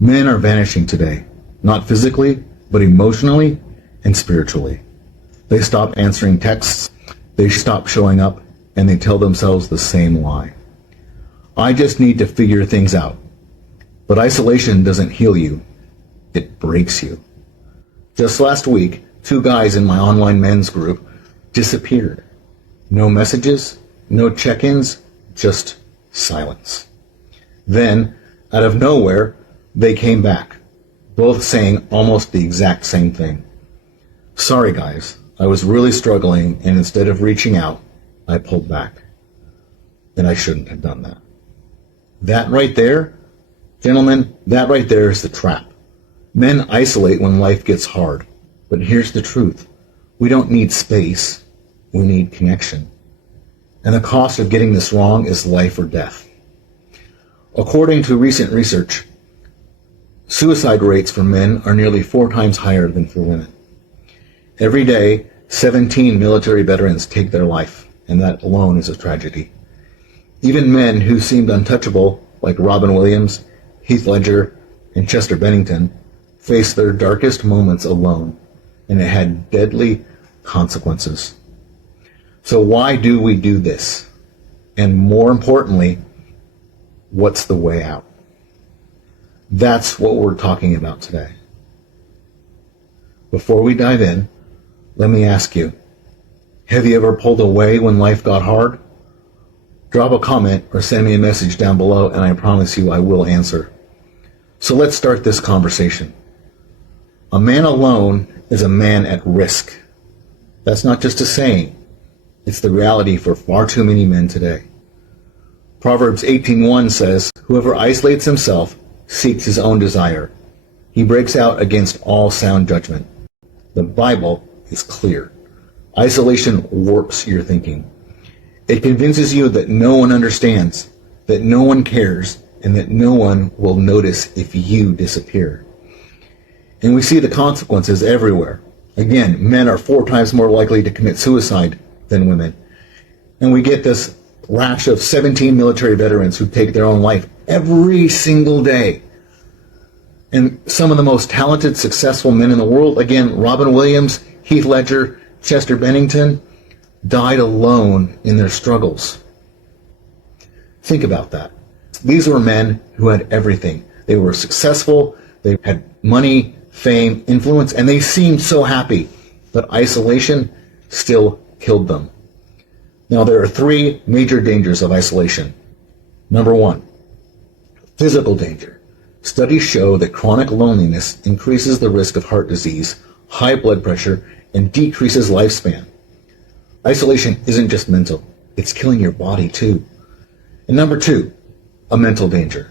Men are vanishing today, not physically, but emotionally and spiritually. They stop answering texts, they stop showing up, and they tell themselves the same lie. I just need to figure things out. But isolation doesn't heal you, it breaks you. Just last week, 2 guys in my online men's group disappeared. No messages, no check-ins, just silence. Then, out of nowhere, they came back, both saying almost the exact same thing. Sorry guys, I was really struggling, and instead of reaching out, I pulled back. And I shouldn't have done that. That right there, gentlemen, that right there is the trap. Men isolate when life gets hard. But here's the truth. We don't need space. We need connection. And the cost of getting this wrong is life or death. According to recent research, suicide rates for men are nearly 4 times higher than for women. Every day, 17 military veterans take their life, and that alone is a tragedy. Even men who seemed untouchable, like Robin Williams, Heath Ledger, and Chester Bennington, faced their darkest moments alone, and it had deadly consequences. So why do we do this? And more importantly, what's the way out? That's what we're talking about today. Before we dive in, let me ask you, have you ever pulled away when life got hard? Drop a comment or send me a message down below, and I promise you I will answer. So let's start this conversation. A man alone is a man at risk. That's not just a saying. It's the reality for far too many men today. Proverbs 18:1 says, "Whoever isolates himself seeks his own desire. He breaks out against all sound judgment." The Bible is clear. Isolation warps your thinking. It convinces you that no one understands, that no one cares, and that no one will notice if you disappear. And we see the consequences everywhere. Again, men are 4 times more likely to commit suicide than women. And we get this rash of 17 military veterans who take their own life every single day. And some of the most talented, successful men in the world, again, Robin Williams, Heath Ledger, Chester Bennington, died alone in their struggles. Think about that. These were men who had everything. They were successful, they had money, fame, influence, and they seemed so happy. But isolation still killed them. Now, there are 3 major dangers of isolation. Number 1, physical danger. Studies show that chronic loneliness increases the risk of heart disease, high blood pressure, and decreases lifespan. Isolation isn't just mental, it's killing your body too. And number 2, a mental danger.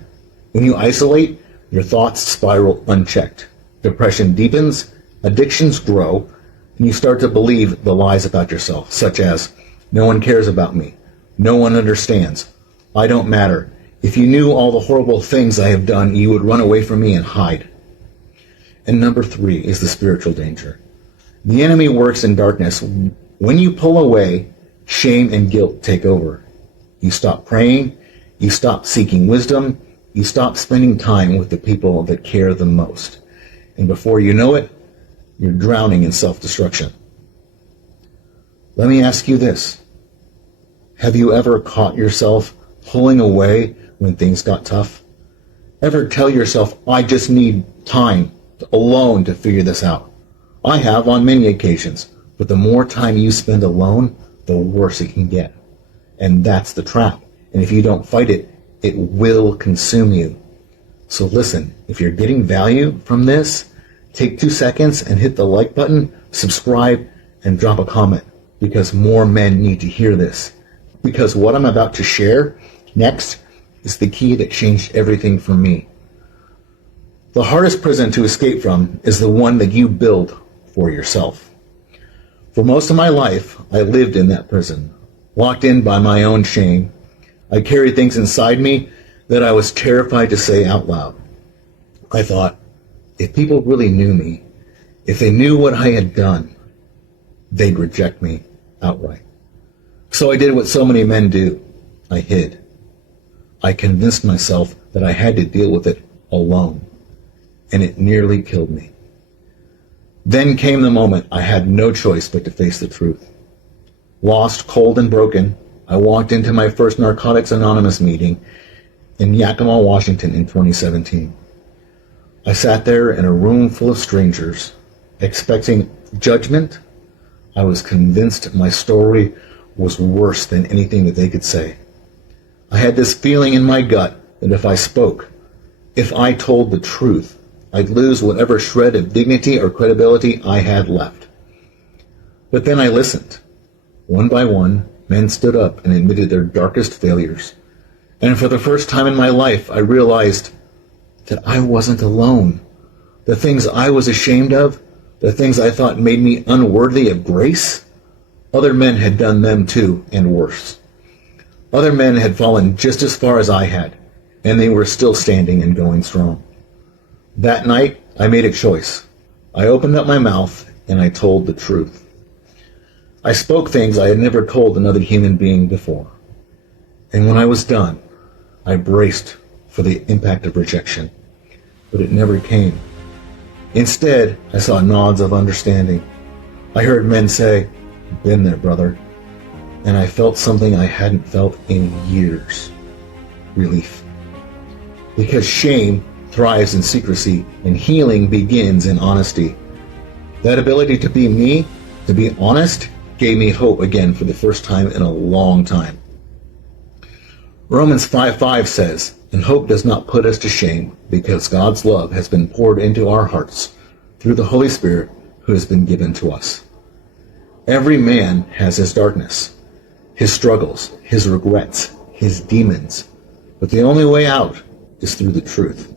When you isolate, your thoughts spiral unchecked. Depression deepens, addictions grow, and you start to believe the lies about yourself, such as, no one cares about me, no one understands, I don't matter. If you knew all the horrible things I have done, you would run away from me and hide. And number 3 is the spiritual danger. The enemy works in darkness. When you pull away, shame and guilt take over. You stop praying, you stop seeking wisdom, you stop spending time with the people that care the most. And before you know it, you're drowning in self-destruction. Let me ask you this. Have you ever caught yourself pulling away when things got tough? Ever tell yourself, I just need time alone to figure this out? I have on many occasions, but the more time you spend alone, the worse it can get. And that's the trap. And if you don't fight it, it will consume you. So listen, if you're getting value from this, take 2 seconds and hit the like button, subscribe, and drop a comment, because more men need to hear this. Because what I'm about to share next is the key that changed everything for me. The hardest prison to escape from is the one that you build for yourself. For most of my life, I lived in that prison, locked in by my own shame. I carried things inside me that I was terrified to say out loud. I thought, if people really knew me, if they knew what I had done, they'd reject me outright. So I did what so many men do. I hid. I convinced myself that I had to deal with it alone. and it nearly killed me. Then came the moment I had no choice but to face the truth. Lost, cold, and broken, I walked into my first Narcotics Anonymous meeting in Yakima, Washington in 2017. I sat there in a room full of strangers, expecting judgment. I was convinced my story was worse than anything that they could say. I had this feeling in my gut that if I spoke, if I told the truth, I'd lose whatever shred of dignity or credibility I had left. But then I listened. One by one, men stood up and admitted their darkest failures. And for the first time in my life, I realized that I wasn't alone. The things I was ashamed of, the things I thought made me unworthy of grace, other men had done them too, and worse. Other men had fallen just as far as I had, and they were still standing and going strong. That night, I made a choice. I opened up my mouth, and I told the truth. I spoke things I had never told another human being before. And when I was done, I braced for the impact of rejection, but it never came. Instead, I saw nods of understanding. I heard men say, "Been there, brother." And I felt something I hadn't felt in years. Relief. Because shame thrives in secrecy, and healing begins in honesty. That ability to be me, to be honest, gave me hope again for the first time in a long time. Romans 5:5 says, "And hope does not put us to shame, because God's love has been poured into our hearts through the Holy Spirit who has been given to us." Every man has his darkness, his struggles, his regrets, his demons, but the only way out is through the truth.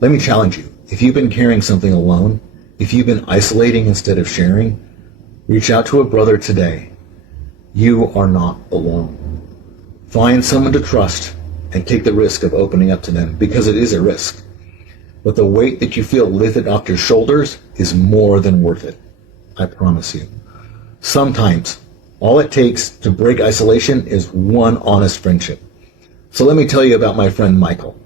Let me challenge you. If you've been carrying something alone, if you've been isolating instead of sharing, reach out to a brother today. You are not alone. Find someone to trust and take the risk of opening up to them, because it is a risk. But the weight that you feel lifted off your shoulders is more than worth it. I promise you. Sometimes, all it takes to break isolation is one honest friendship. So let me tell you about my friend Michael.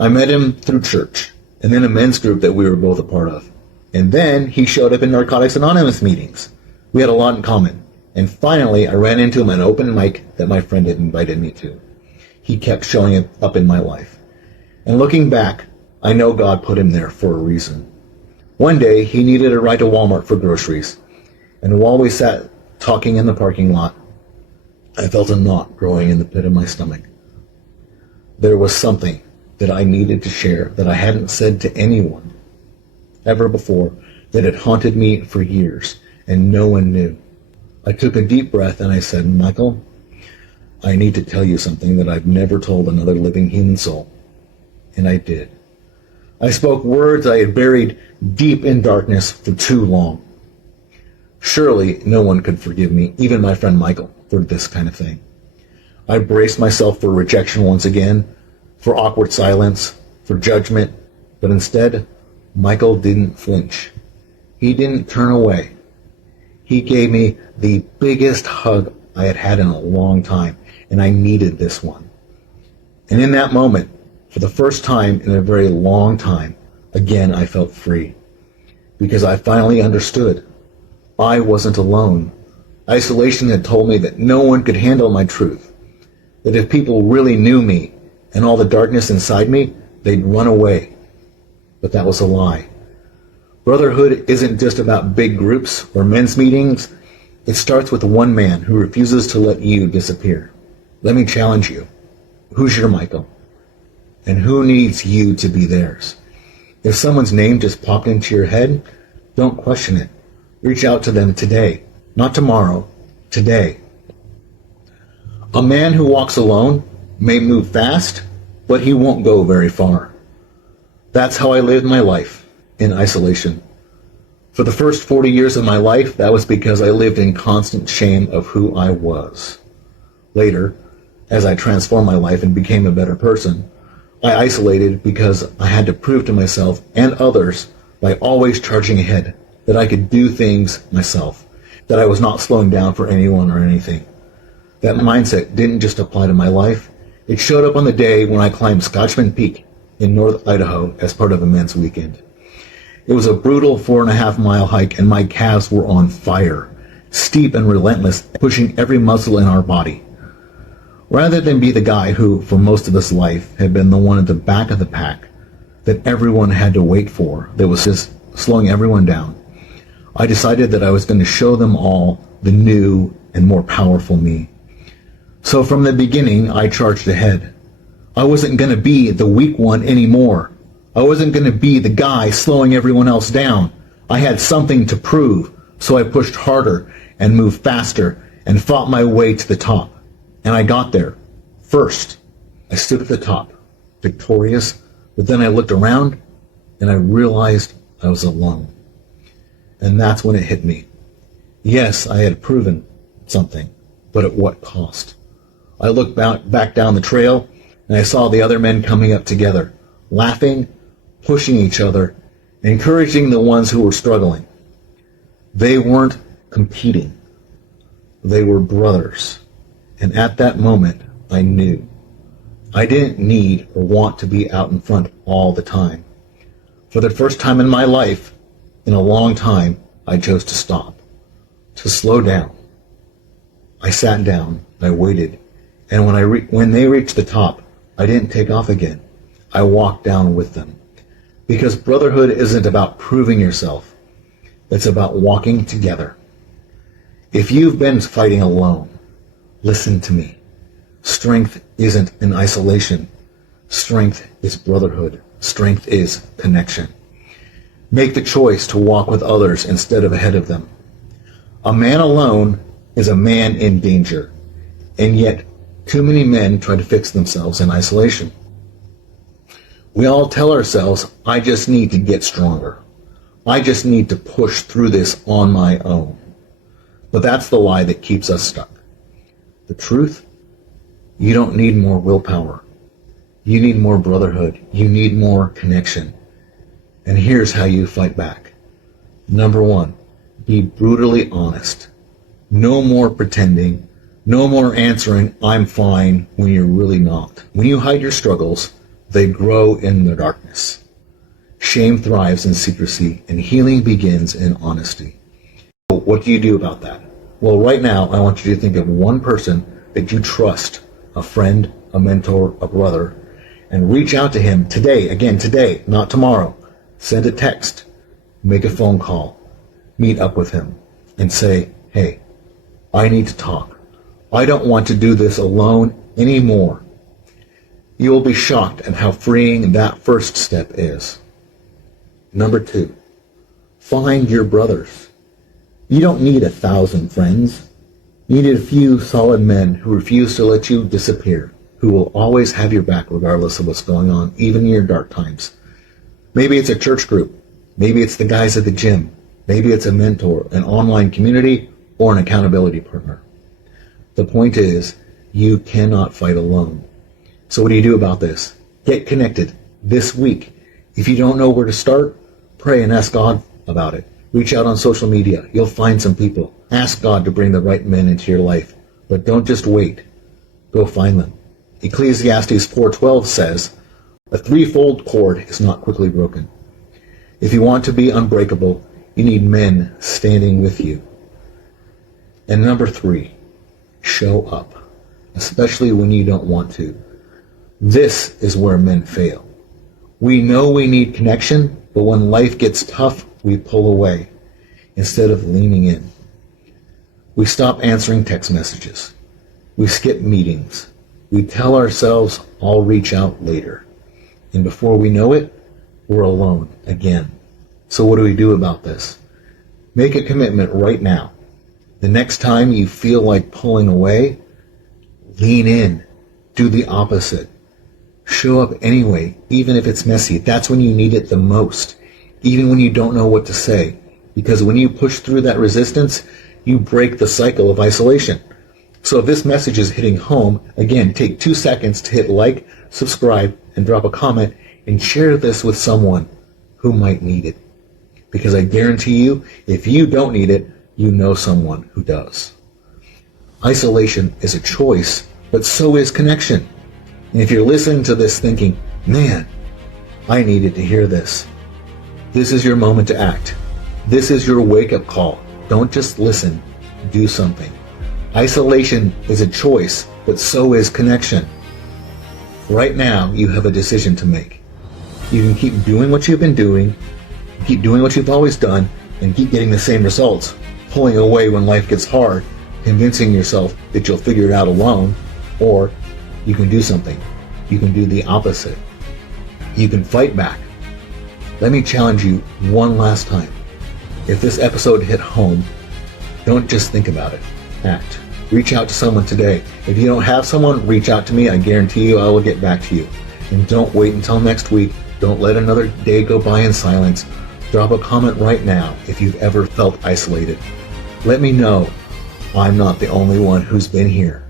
I met him through church, and then a men's group that we were both a part of. And then he showed up in Narcotics Anonymous meetings. We had a lot in common. And finally, I ran into him at an open mic that my friend had invited me to. He kept showing up in my life. And looking back, I know God put him there for a reason. One day, he needed a ride to Walmart for groceries. And while we sat talking in the parking lot, I felt a knot growing in the pit of my stomach. There was something that I needed to share that I hadn't said to anyone ever before, that had haunted me for years, and no one knew. I took a deep breath and I said, "Michael, I need to tell you something that I've never told another living human soul." And I did. I spoke words I had buried deep in darkness for too long. Surely no one could forgive me, even my friend Michael, for this kind of thing. I braced myself for rejection once again, for awkward silence, for judgment, but instead, Michael didn't flinch. He didn't turn away. He gave me the biggest hug I had had in a long time, and I needed this one. And in that moment, for the first time in a very long time, again I felt free, because I finally understood. I wasn't alone. Isolation had told me that no one could handle my truth, that if people really knew me and all the darkness inside me, they'd run away. But that was a lie. Brotherhood isn't just about big groups or men's meetings. It starts with one man who refuses to let you disappear. Let me challenge you. Who's your Michael? And who needs you to be theirs? If someone's name just popped into your head, don't question it. Reach out to them today, not tomorrow, today. A man who walks alone may move fast, but he won't go very far. That's how I lived my life, in isolation. For the first 40 years of my life, that was because I lived in constant shame of who I was. Later, as I transformed my life and became a better person, I isolated because I had to prove to myself and others, by always charging ahead, that I could do things myself, that I was not slowing down for anyone or anything. That mindset didn't just apply to my life. It showed up on the day when I climbed Scotchman Peak in North Idaho as part of a men's weekend. It was a brutal 4.5-mile hike, and my calves were on fire, steep and relentless, pushing every muscle in our body. Rather than be the guy who, for most of his life, had been the one at the back of the pack that everyone had to wait for, that was just slowing everyone down, I decided that I was going to show them all the new and more powerful me. So from the beginning, I charged ahead. I wasn't going to be the weak one anymore. I wasn't going to be the guy slowing everyone else down. I had something to prove, so I pushed harder and moved faster and fought my way to the top. And I got there first. I stood at the top, victorious, but then I looked around and I realized I was alone. And that's when it hit me. Yes, I had proven something, but at what cost? I looked back down the trail and I saw the other men coming up together, laughing, pushing each other, encouraging the ones who were struggling. They weren't competing. They were brothers. And at that moment, I knew. I didn't need or want to be out in front all the time. For the first time in my life, in a long time, I chose to stop, to slow down. I sat down, I waited, and when they reached the top, I didn't take off again. I walked down with them. Because brotherhood isn't about proving yourself. It's about walking together. If you've been fighting alone, listen to me. Strength isn't in isolation. Strength is brotherhood. Strength is connection. Make the choice to walk with others instead of ahead of them. A man alone is a man in danger, and yet too many men try to fix themselves in isolation. We all tell ourselves, I just need to get stronger. I just need to push through this on my own. But that's the lie that keeps us stuck. The truth? You don't need more willpower. You need more brotherhood. You need more connection. And here's how you fight back. Number 1, be brutally honest. No more pretending. No more answering, I'm fine, when you're really not. When you hide your struggles, they grow in the darkness. Shame thrives in secrecy, and healing begins in honesty. What do you do about that? Well, right now, I want you to think of one person that you trust, a friend, a mentor, a brother, and reach out to him today, again today, not tomorrow. Send a text, make a phone call, meet up with him, and say, hey, I need to talk. I don't want to do this alone anymore. You will be shocked at how freeing that first step is. Number 2, find your brothers. You don't need 1,000 friends. You need a few solid men who refuse to let you disappear, who will always have your back regardless of what's going on, even in your dark times. Maybe it's a church group. Maybe it's the guys at the gym. Maybe it's a mentor, an online community, or an accountability partner. The point is, you cannot fight alone. So what do you do about this? Get connected this week. If you don't know where to start, pray and ask God about it. Reach out on social media. You'll find some people. Ask God to bring the right men into your life. But don't just wait. Go find them. Ecclesiastes 4:12 says, a threefold cord is not quickly broken. If you want to be unbreakable, you need men standing with you. And number 3, show up, especially when you don't want to. This is where men fail. We know we need connection, but when life gets tough, we pull away instead of leaning in. We stop answering text messages. We skip meetings. We tell ourselves, I'll reach out later. And before we know it, we're alone again. So what do we do about this? Make a commitment right now. The next time you feel like pulling away, lean in. Do the opposite. Show up anyway, even if it's messy. That's when you need it the most. Even when you don't know what to say. Because when you push through that resistance, you break the cycle of isolation. So if this message is hitting home, again, take 2 seconds to hit like, subscribe, and drop a comment, and share this with someone who might need it. Because I guarantee you, if you don't need it, you know someone who does. Isolation is a choice, but so is connection. And if you're listening to this thinking, man, I needed to hear this. This is your moment to act. This is your wake-up call. Don't just listen. Do something. Isolation is a choice, but so is connection. Right now, you have a decision to make. You can keep doing what you've been doing, keep doing what you've always done, and keep getting the same results, pulling away when life gets hard, convincing yourself that you'll figure it out alone, or you can do something. You can do the opposite. You can fight back. Let me challenge you one last time. If this episode hit home, don't just think about it. Act. Reach out to someone today. If you don't have someone, reach out to me. I guarantee you I will get back to you. And don't wait until next week. Don't let another day go by in silence. Drop a comment right now if you've ever felt isolated. Let me know I'm not the only one who's been here.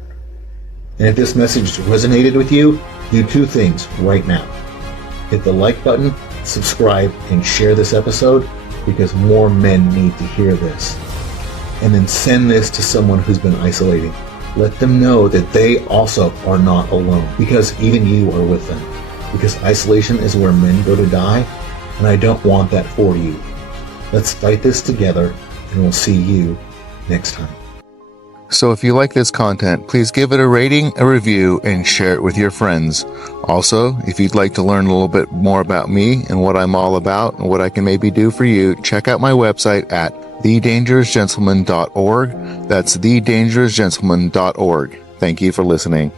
And if this message resonated with you, do two things right now. Hit the like button, subscribe, and share this episode because more men need to hear this. And then send this to someone who's been isolating. Let them know that they also are not alone because even you are with them. Because isolation is where men go to die, and I don't want that for you. Let's fight this together, and we'll see you next time. So if you like this content, please give it a rating, a review, and share it with your friends. Also, if you'd like to learn a little bit more about me and what I'm all about and what I can maybe do for you, check out my website at thedangerousgentleman.org. That's thedangerousgentleman.org. Thank you for listening.